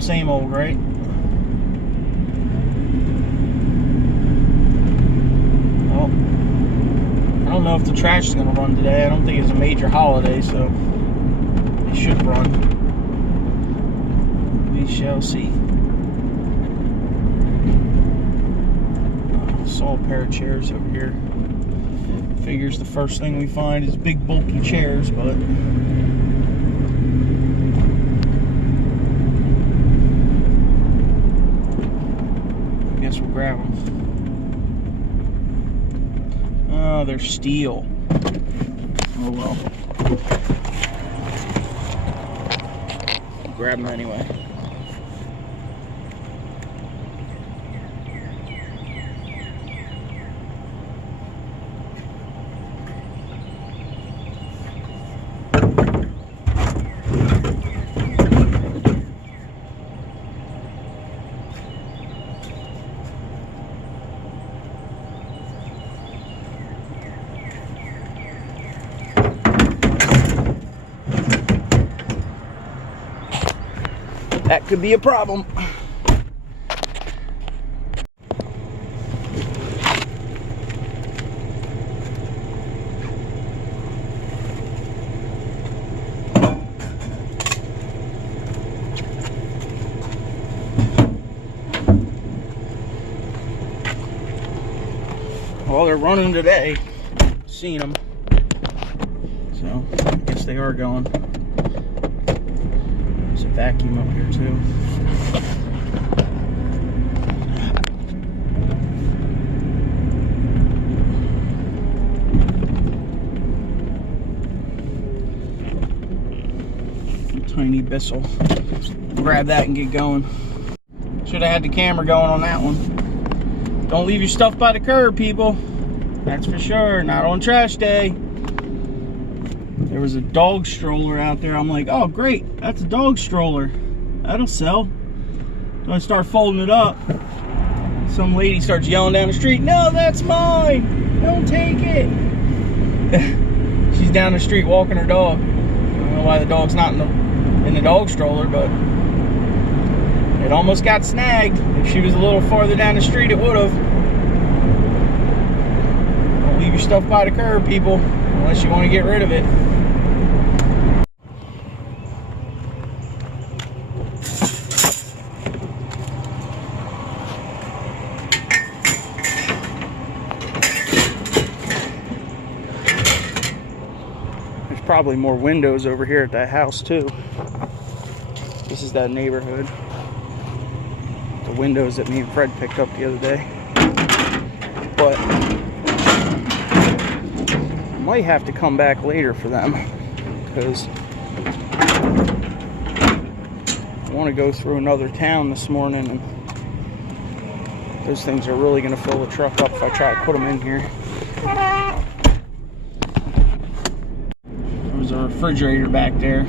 Same old, right? Well, I don't know if the trash is going to run today. I don't think it's a major holiday, so it should run. We shall see. Saw a pair of chairs over here. Figures the first thing we find is big bulky chairs, but I guess we'll grab them. Oh, they're steel. Oh well. Grab them anyway. That could be a problem. Well, they're running today. Seen them. So, I guess they are going. There's a vacuum up here too. Tiny Bissell. Grab that and get going. Should have had the camera going on that one. Don't leave your stuff by the curb, people. That's for sure. Not on trash day. There was a dog stroller out there. I'm like, oh great, that's a dog stroller. That'll sell. So I start folding it up. Some lady starts yelling down the street, no, that's mine. Don't take it. She's down the street walking her dog. I don't know why the dog's not in the dog stroller, but it almost got snagged. If she was a little farther down the street, it would have. Don't leave your stuff by the curb, people, unless you want to get rid of it. There's probably more windows over here at that house too. This is that neighborhood. The windows that me and Fred picked up the other day. But I might have to come back later for them because I want to go through another town this morning, and those things are really going to fill the truck up if I try to put them in here. There was a refrigerator back there.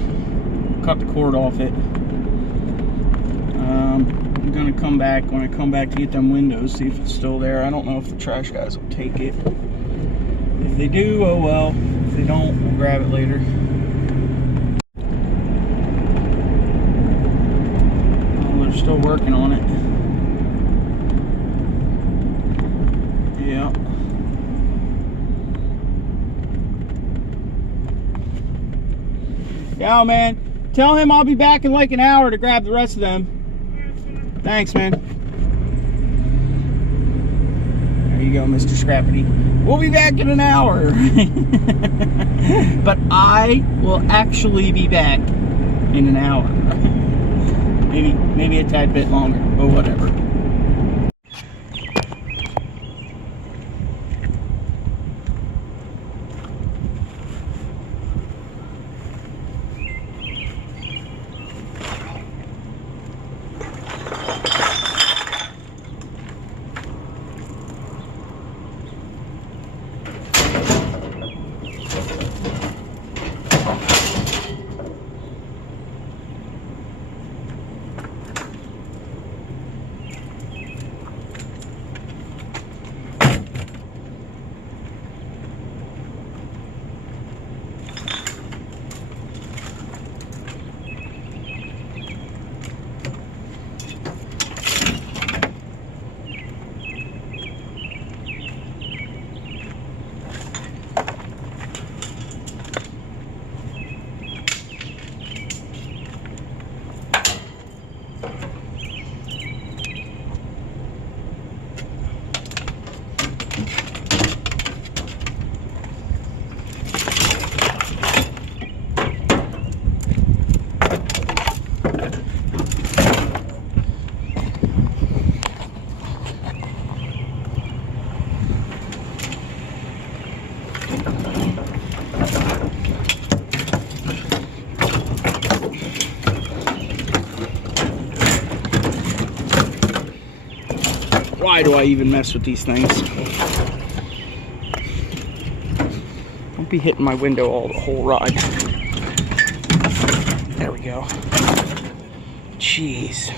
Cut the cord off it. I'm gonna come back when I come back to get them windows, see if it's still there. I don't know if the trash guys will take it. If they do, oh well. If they don't, we'll grab it later. Oh, they're still working on it. Yeah. Yo, man. Tell him I'll be back in like an hour to grab the rest of them. Thanks, man. There you go, Mr. Scrappity. We'll be back in an hour. But I will actually be back in an hour. Maybe a tad bit longer, but whatever. Why do I even mess with these things? Don't be hitting my window the whole ride. There we go. Jeez.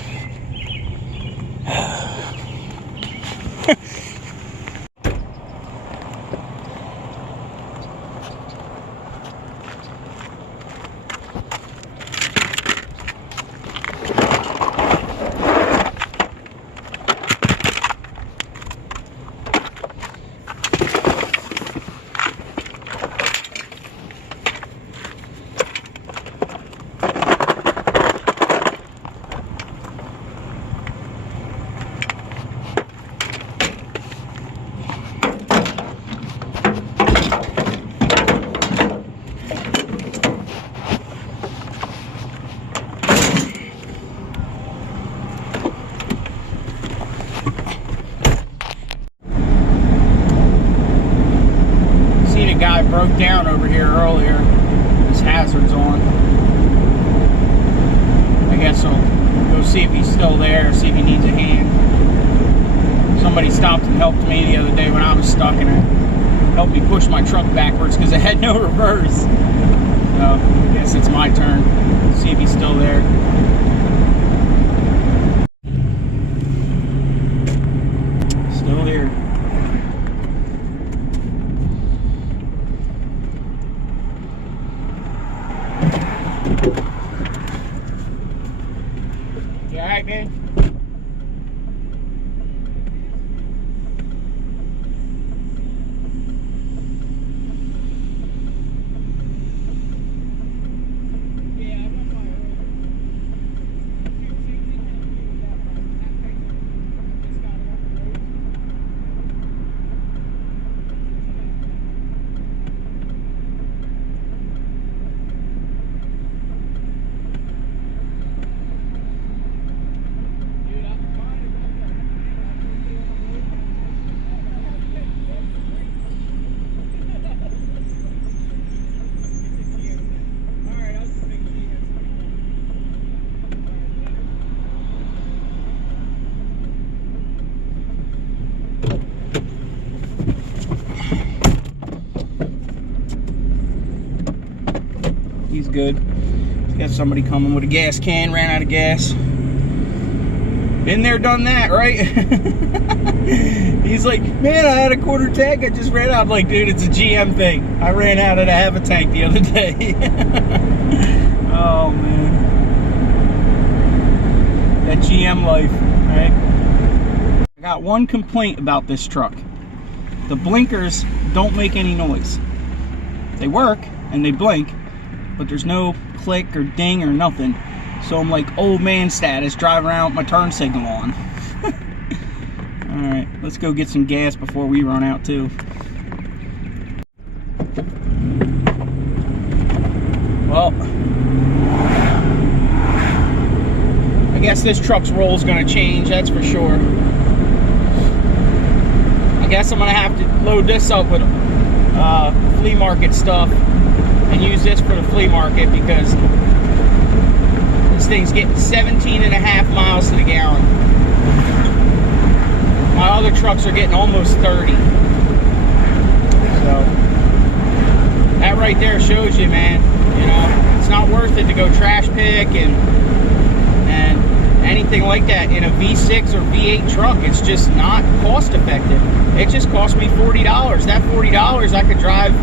Broke down over here earlier. His hazard's on. I guess I'll go see if he's still there, see if he needs a hand. Somebody stopped and helped me the other day when I was stuck, and it helped me push my truck backwards because I had no reverse. So I guess it's my turn. See if he's still there. Still here. You alright, man? He's good. He's got somebody coming with a gas can, ran out of gas. Been there, done that, right? He's like, man, I had a quarter tank, I just ran out. I'm like, dude, it's a GM thing. I ran out of half a tank the other day. Oh, man. That GM life, right? I got one complaint about this truck. The blinkers don't make any noise. They work and they blink, but there's no click or ding or nothing. So I'm like old man status, driving around with my turn signal on. Alright, let's go get some gas before we run out too. Well, I guess this truck's roll is going to change, that's for sure. I guess I'm going to have to load this up with flea market stuff and use this for the flea market, because this thing's getting 17.5 miles to the gallon. My other trucks are getting almost 30. So that right there shows you, man, you know, it's not worth it to go trash pick and anything like that in a V6 or V8 truck. It's just not cost effective. It just cost me $40. That $40 I could drive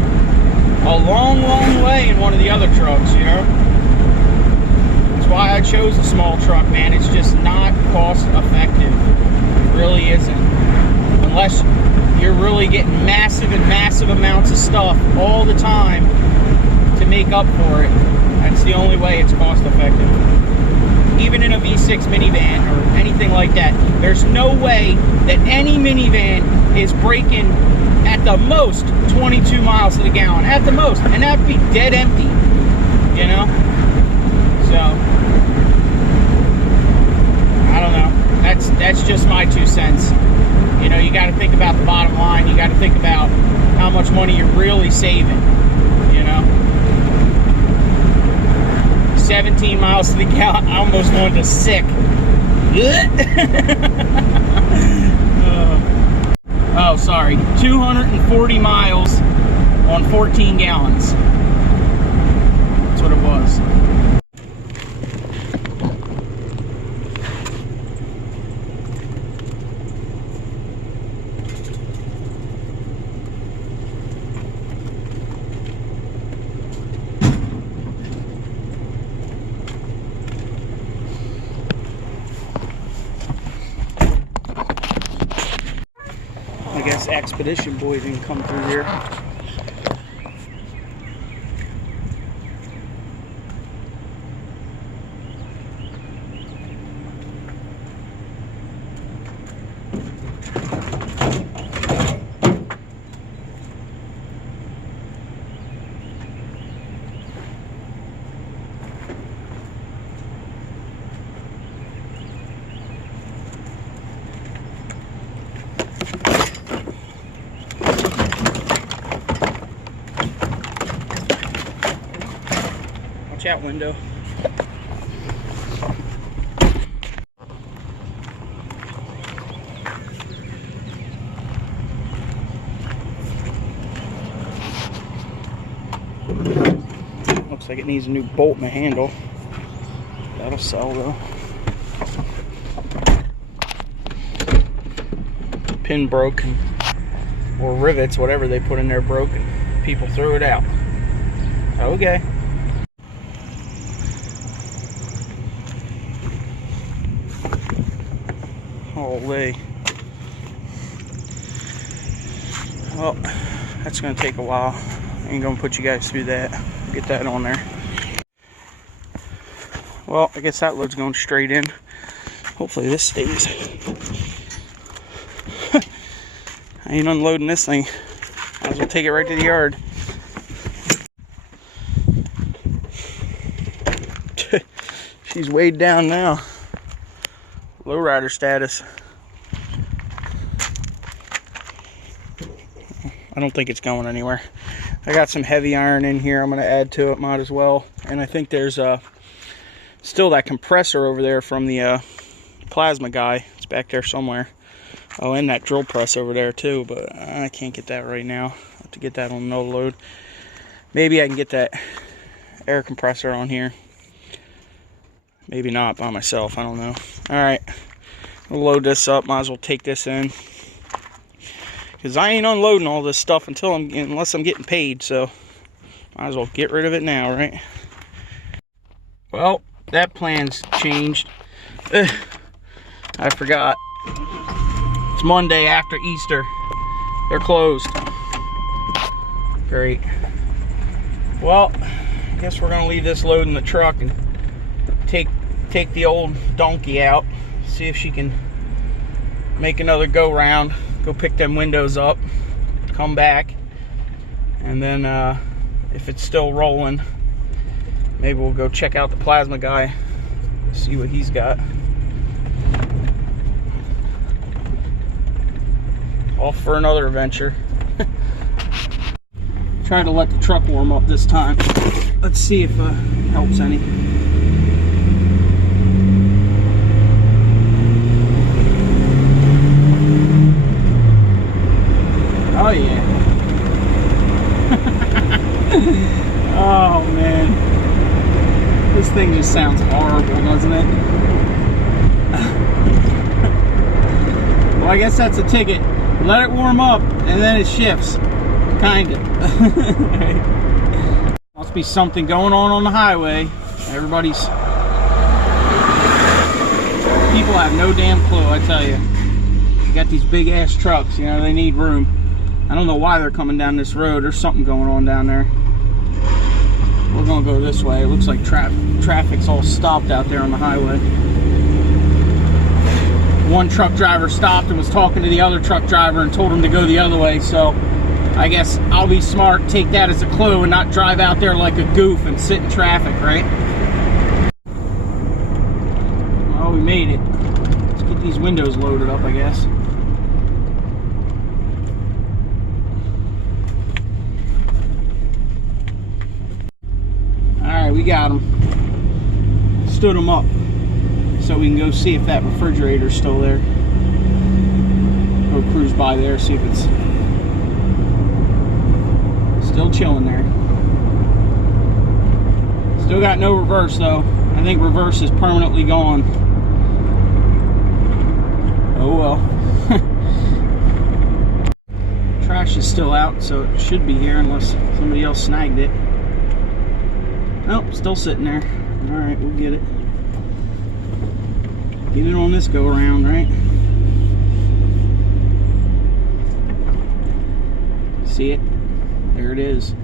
a long, long way in one of the other trucks, you know. That's why I chose a small truck, man. It's just not cost effective. It really isn't. Unless you're really getting massive and massive amounts of stuff all the time to make up for it. That's the only way it's cost effective. Even in a V6 minivan or anything like that, there's no way that any minivan is braking at the most 22 miles to the gallon, at the most, and that'd be dead empty, you know. So I don't know, that's just my 2 cents. You know, you got to think about the bottom line. You got to think about how much money you're really saving, you know. 17 miles to the gallon, I almost wanted to sick. Oh, sorry, 240 miles on 14 gallons. That's what it was. I guess Expedition Boy didn't come through here. Watch out, window. Looks like it needs a new bolt in the handle. That'll sell though. Pin broke, or rivets, whatever they put in there broke, and people threw it out. Okay. Holy. Well, that's gonna take a while. I ain't gonna put you guys through that. Get that on there. Well, I guess that load's going straight in. Hopefully this stays. I ain't unloading this thing. Might as well take it right to the yard. She's weighed down now. Lowrider status. I don't think it's going anywhere. I got some heavy iron in here I'm going to add to it, might as well. And I think there's still that compressor over there from the plasma guy. It's back there somewhere. Oh, and that drill press over there too, but I can't get that right now. I'll have to get that on no load. Maybe I can get that air compressor on here. Maybe not by myself, I don't know. Alright, we'll load this up. Might as well take this in, because I ain't unloading all this stuff unless I'm getting paid, so might as well get rid of it now, right? Well, that plan's changed. I forgot. It's Monday after Easter. They're closed. Great. Well, I guess we're gonna leave this load in the truck and take the old donkey out, see if she can make another go round, go pick them windows up, come back, and then if it's still rolling, maybe we'll go check out the plasma guy, see what he's got. Off for another adventure. Try to let the truck warm up this time. Let's see if it helps any. Oh yeah. Oh man. This thing just sounds horrible, doesn't it? Well, I guess that's a ticket. Let it warm up and then it shifts. Kinda. Must be something going on the highway. People have no damn clue, I tell you. You got these big ass trucks, you know, they need room. I don't know why they're coming down this road. There's something going on down there. We're gonna go this way. It looks like traffic's all stopped out there on the highway. One truck driver stopped and was talking to the other truck driver and told him to go the other way, so I guess I'll be smart, take that as a clue, and not drive out there like a goof and sit in traffic, right? Well, we made it. Let's get these windows loaded up, I guess. Alright, we got them. Stood them up so we can go see if that refrigerator's still there. Go cruise by there, see if it's still chilling there. Still got no reverse though. I think reverse is permanently gone. Oh well. Trash is still out, so it should be here unless somebody else snagged it. Nope, still sitting there. Alright, we'll get it. Get it on this go around, right? See it? There it is.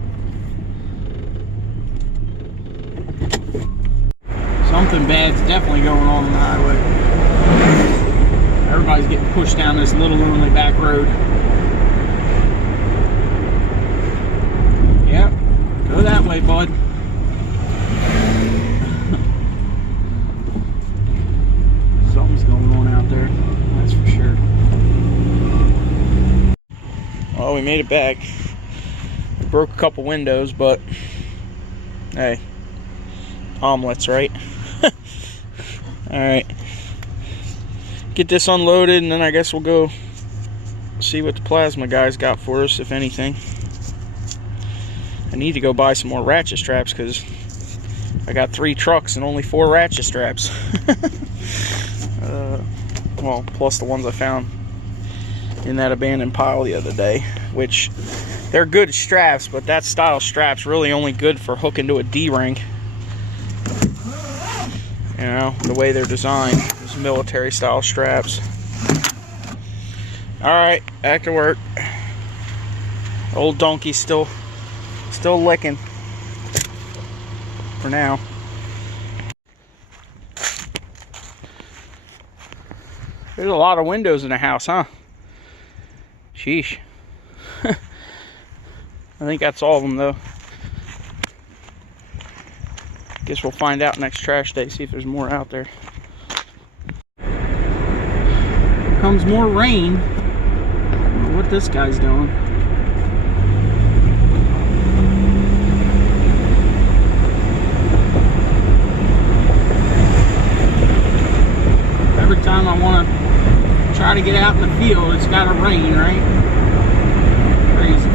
Something bad's definitely going on the highway. Everybody's getting pushed down this little lonely back road. Yep, go that way, bud. Something's going on out there, that's for sure. Well, we made it back. We broke a couple windows, but hey, omelets, right? Alright, get this unloaded and then I guess we'll go see what the plasma guys got for us, if anything. I need to go buy some more ratchet straps because I got 3 trucks and only 4 ratchet straps. Well, plus the ones I found in that abandoned pile the other day, which they're good straps, but that style strap's really only good for hooking to a D-ring. You know, the way they're designed, those military style straps. Alright, back to work. Old donkey's still licking. For now. There's a lot of windows in the house, huh? Sheesh. I think that's all of them, though. Guess we'll find out next trash day, see if there's more out there. Here comes more rain. I don't know what this guy's doing. Every time I want to try to get out in the field, it's got to rain, right? Crazy.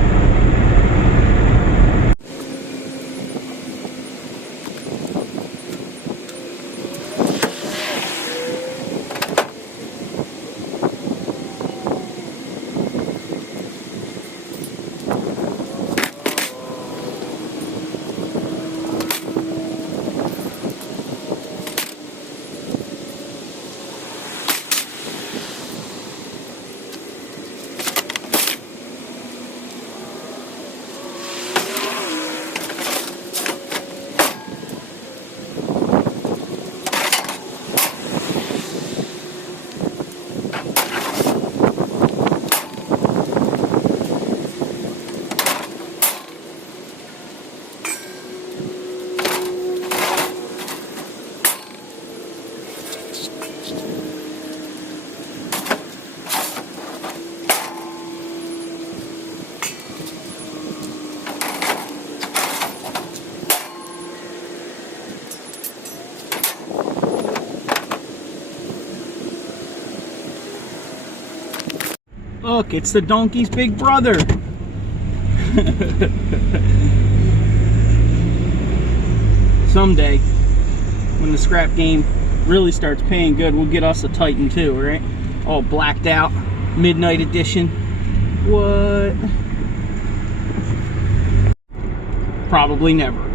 Look, it's the donkey's big brother. Someday, when the scrap game really starts paying good, we'll get us a Titan too, right? All blacked out, midnight edition. What? Probably never.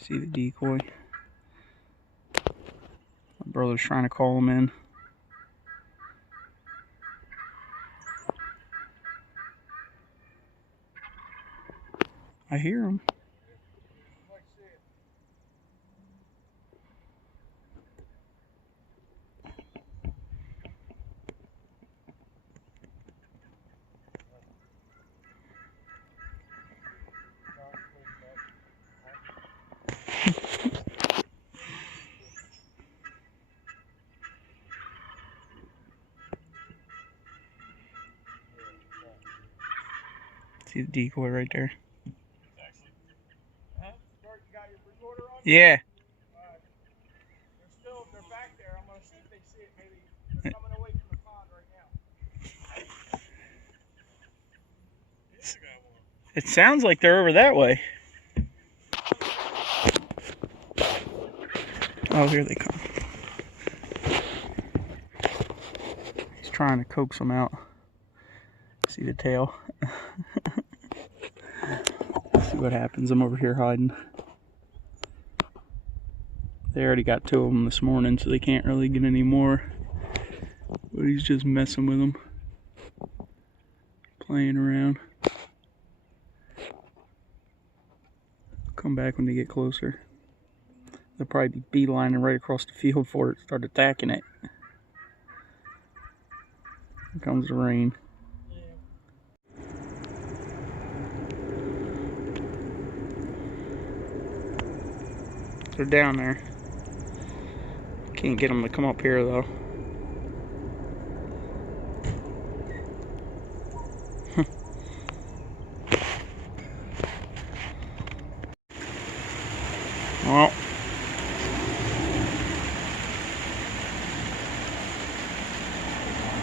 See the decoy? My brother's trying to call him in. I hear him. See the decoy right there. Yeah. They're back there. I'm gonna see if they see it. Maybe they're coming away from the pond right now. It sounds like they're over that way. Oh, here they come. He's trying to coax them out. See the tail? See what happens. I'm over here hiding. They already got 2 of them this morning, so they can't really get any more. But he's just messing with them. Playing around. Come back when they get closer. They'll probably be beelining right across the field before it start attacking it. Here comes the rain. They're down there. Can't get them to come up here though. Well,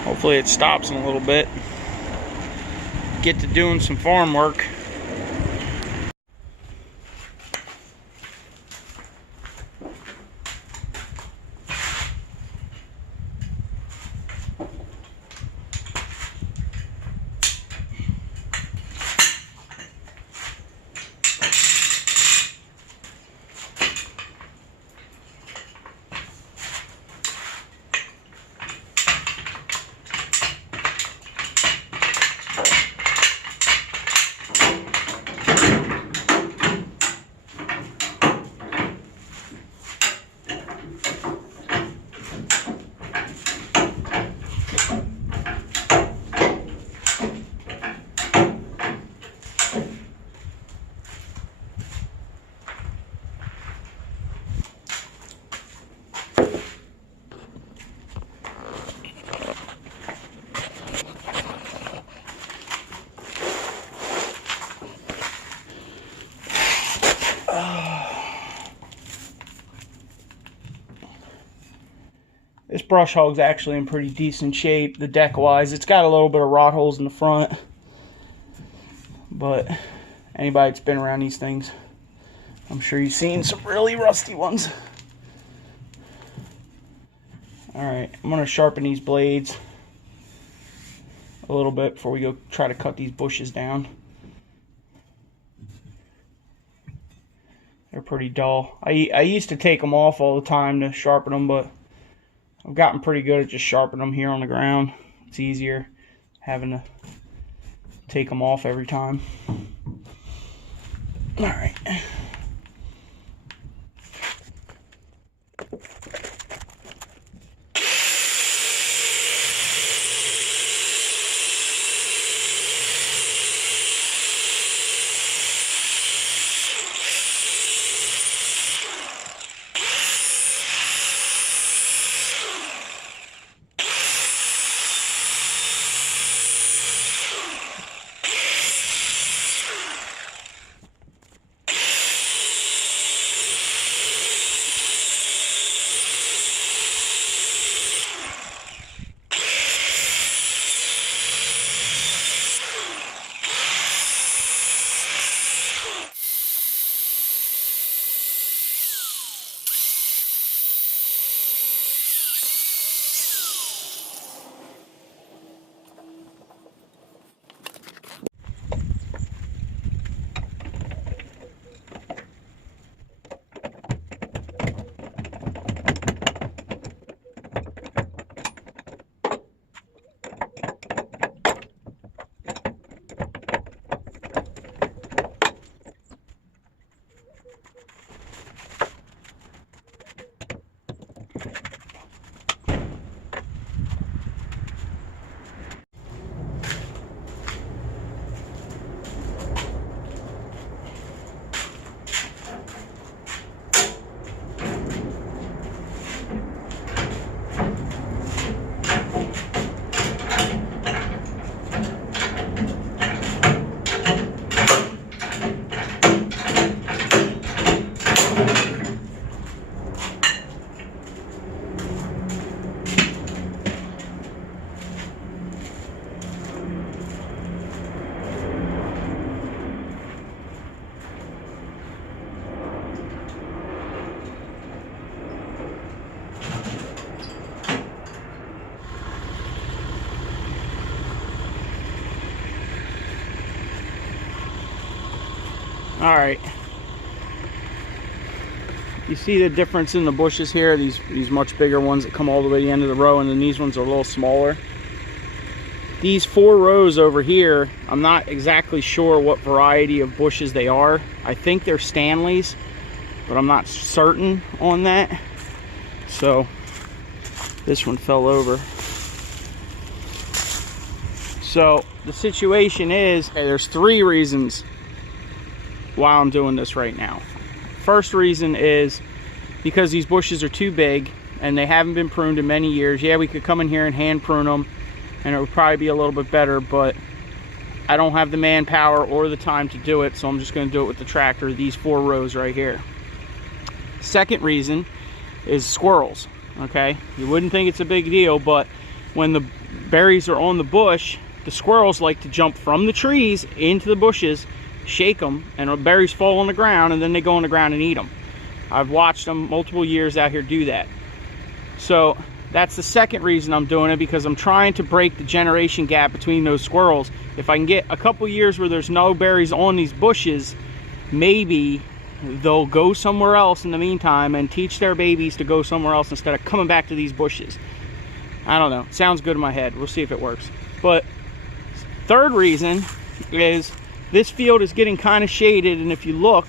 hopefully it stops in a little bit. Get to doing some farm work. This brush hog's actually in pretty decent shape, the deck wise. It's got a little bit of rot holes in the front, but anybody that's been around these things, I'm sure you've seen some really rusty ones. Alright, I'm going to sharpen these blades a little bit before we go try to cut these bushes down. They're pretty dull. I used to take them off all the time to sharpen them, but I've gotten pretty good at just sharpening them here on the ground. It's easier having to take them off every time. All right. All right. You see the difference in the bushes here? These much bigger ones that come all the way to the end of the row, and then these ones are a little smaller. These 4 rows over here, I'm not exactly sure what variety of bushes they are. I think they're Stanleys, but I'm not certain on that. So this one fell over. So the situation is, there's 3 reasons why I'm doing this right now. First reason is because these bushes are too big and they haven't been pruned in many years. Yeah, we could come in here and hand prune them and it would probably be a little bit better, but I don't have the manpower or the time to do it, so I'm just going to do it with the tractor, these 4 rows right here. Second reason is squirrels. Okay, you wouldn't think it's a big deal, but when the berries are on the bush, the squirrels like to jump from the trees into the bushes, shake them, and the berries fall on the ground, and then they go on the ground and eat them. I've watched them multiple years out here do that. So that's the second reason I'm doing it, because I'm trying to break the generation gap between those squirrels. If I can get a couple years where there's no berries on these bushes, maybe they'll go somewhere else in the meantime and teach their babies to go somewhere else instead of coming back to these bushes. I don't know, sounds good in my head. We'll see if it works. But third reason is this field is getting kind of shaded, and if you look,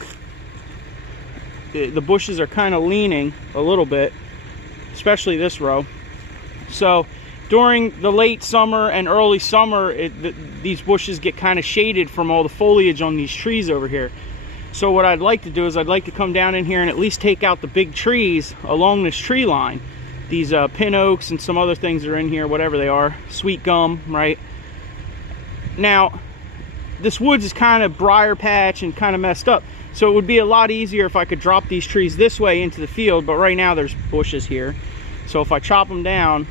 the bushes are kind of leaning a little bit, especially this row. So during the late summer and early summer, these bushes get kind of shaded from all the foliage on these trees over here. So what I'd like to do is I'd like to come down in here and at least take out the big trees along this tree line. These pin oaks and some other things that are in here, whatever they are, sweet gum, right? Now, this woods is kind of briar patch and kind of messed up, so it would be a lot easier if I could drop these trees this way into the field, but right now there's bushes here. So if I chop them down,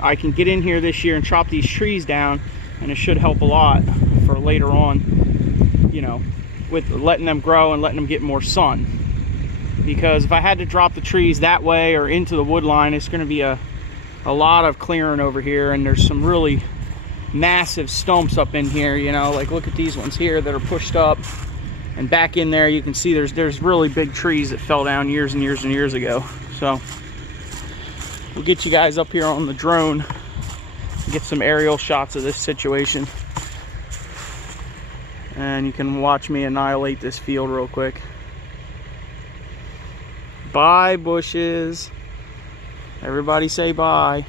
I can get in here this year and chop these trees down, and it should help a lot for later on, you know, with letting them grow and letting them get more sun. Because if I had to drop the trees that way or into the wood line, it's going to be a lot of clearing over here, and there's some really massive stumps up in here, you know, like look at these ones here that are pushed up, and back in there you can see there's really big trees that fell down years and years and years ago. So we'll get you guys up here on the drone and get some aerial shots of this situation, and you can watch me annihilate this field real quick. Bye, bushes. Everybody say bye.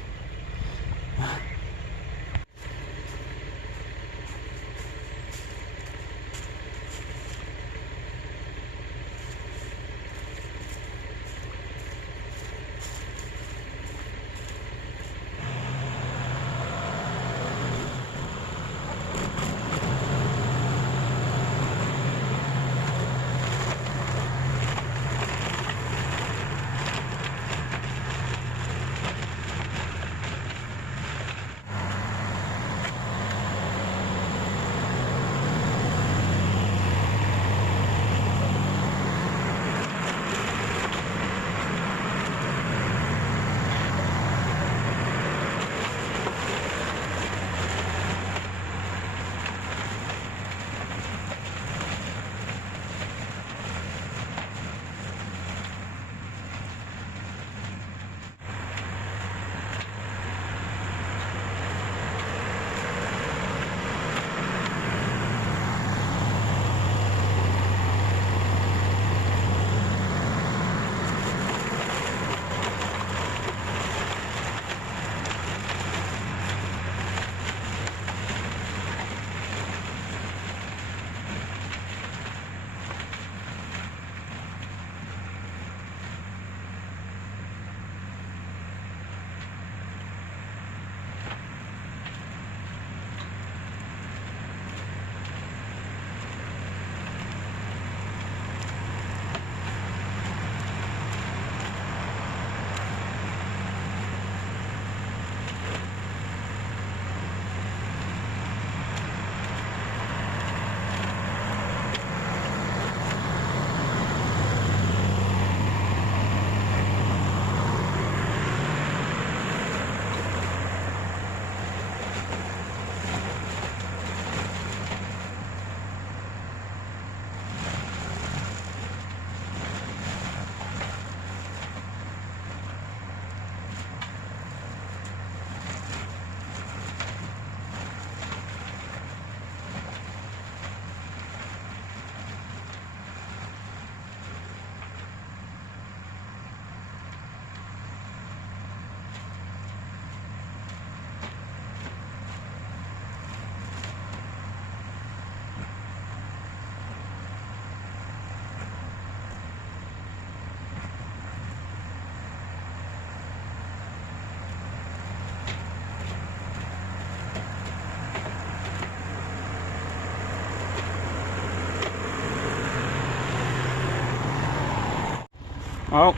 Well,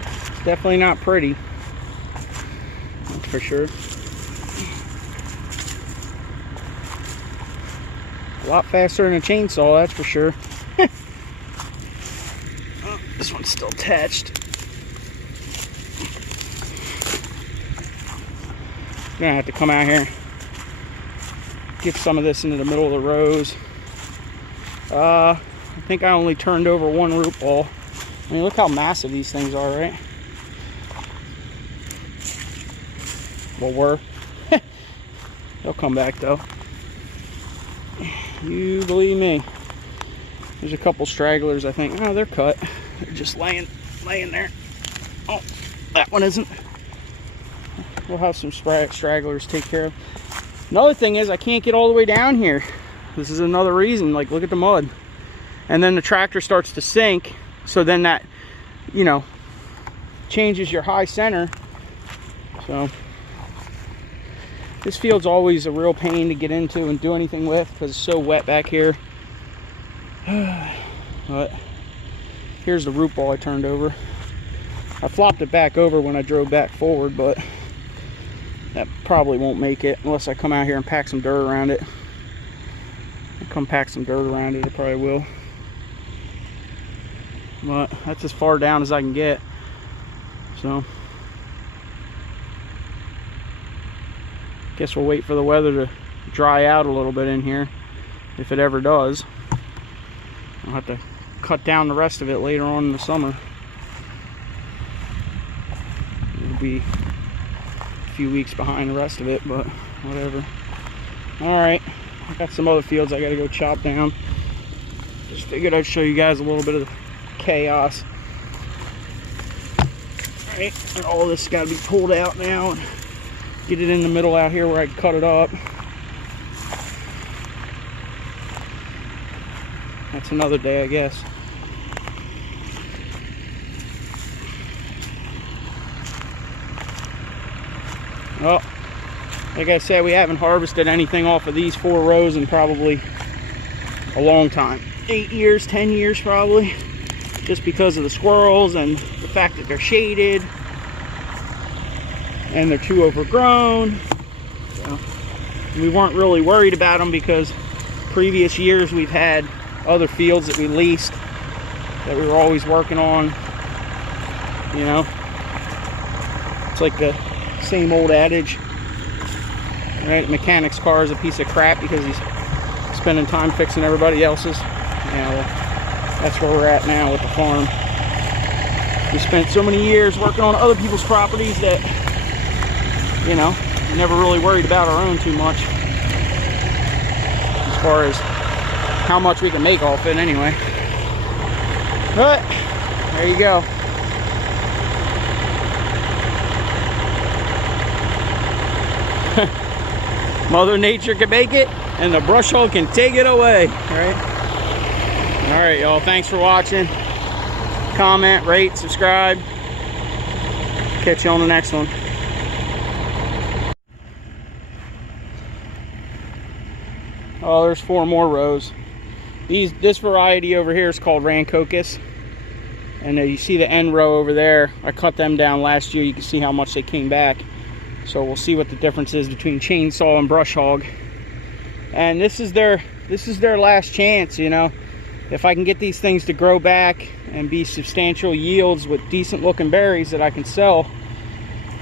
it's definitely not pretty. That's for sure. A lot faster than a chainsaw, that's for sure. Oh, this one's still attached. Gonna have to come out here, get some of this into the middle of the rows. I think I only turned over one root ball. I mean, look how massive these things are, right? Well, were. They'll come back though. You believe me. There's a couple stragglers, I think. Oh, they're cut. They're just laying there. Oh, that one isn't. We'll have some stragglers take care of. Another thing is I can't get all the way down here. This is another reason. Like, look at the mud. And then the tractor starts to sink. So then that, you know, changes your high center. So this field's always a real pain to get into and do anything with because it's so wet back here. But here's the root ball I turned over. I flopped it back over when I drove back forward, but that probably won't make it unless I come out here and pack some dirt around it. Come pack some dirt around it, it probably will. But that's as far down as I can get. So guess we'll wait for the weather to dry out a little bit in here, if it ever does. I'll have to cut down the rest of it later on in the summer. It'll be a few weeks behind the rest of it, but whatever. Alright, I got some other fields I gotta go chop down. Just figured I'd show you guys a little bit of the chaos. Alright, and all of this has got to be pulled out now and get it in the middle out here where I can cut it up. That's another day, I guess. Well, like I said, we haven't harvested anything off of these 4 rows in probably a long time. 8 years, 10 years probably. Just because of the squirrels and the fact that they're shaded and they're too overgrown. So, we weren't really worried about them because previous years we've had other fields that we leased that we were always working on. You know, it's like the same old adage, right? A mechanic's car is a piece of crap because he's spending time fixing everybody else's. Yeah, well, that's where we're at now with the farm. We spent so many years working on other people's properties that, you know, we never really worried about our own too much as far as how much we can make off it anyway. But there you go. Mother Nature can make it and the brush hog can take it away, right? All right, y'all, thanks for watching. Comment, rate, subscribe. Catch you on the next one. Oh, there's 4 more rows. This variety over here is called Rancocus. And you see the end row over there. I cut them down last year. You can see how much they came back. So we'll see what the difference is between chainsaw and brush hog. And this is their last chance, you know. If I can get these things to grow back and be substantial yields with decent looking berries that I can sell,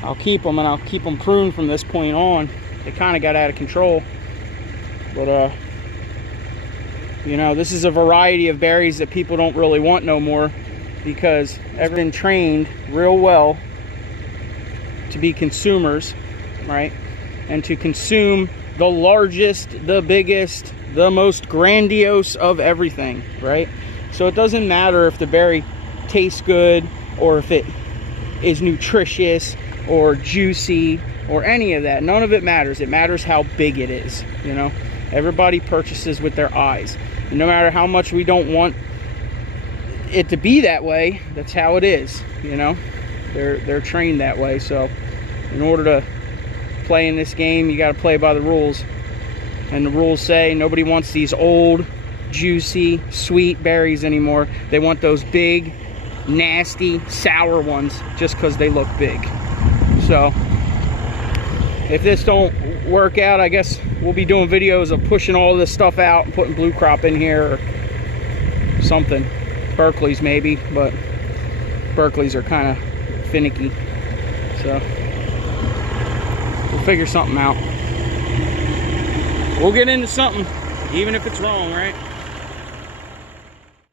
I'll keep them, and I'll keep them pruned from this point on. They kind of got out of control. But you know, this is a variety of berries that people don't really want no more because they've been trained real well to be consumers, right? And to consume the largest, the biggest, the most grandiose of everything, right? So it doesn't matter if the berry tastes good or if it is nutritious or juicy or any of that. None of it matters. It matters how big it is, you know? Everybody purchases with their eyes. And no matter how much we don't want it to be that way, that's how it is, you know? They're trained that way. So in order to play in this game, you got to play by the rules. And the rules say nobody wants these old, juicy, sweet berries anymore. They want those big, nasty, sour ones just because they look big. So if this don't work out, I guess we'll be doing videos of pushing all this stuff out and putting blue crop in here or something. Berkeley's maybe, but Berkeley's are kind of finicky. So we'll figure something out. We'll get into something, even if it's wrong, right?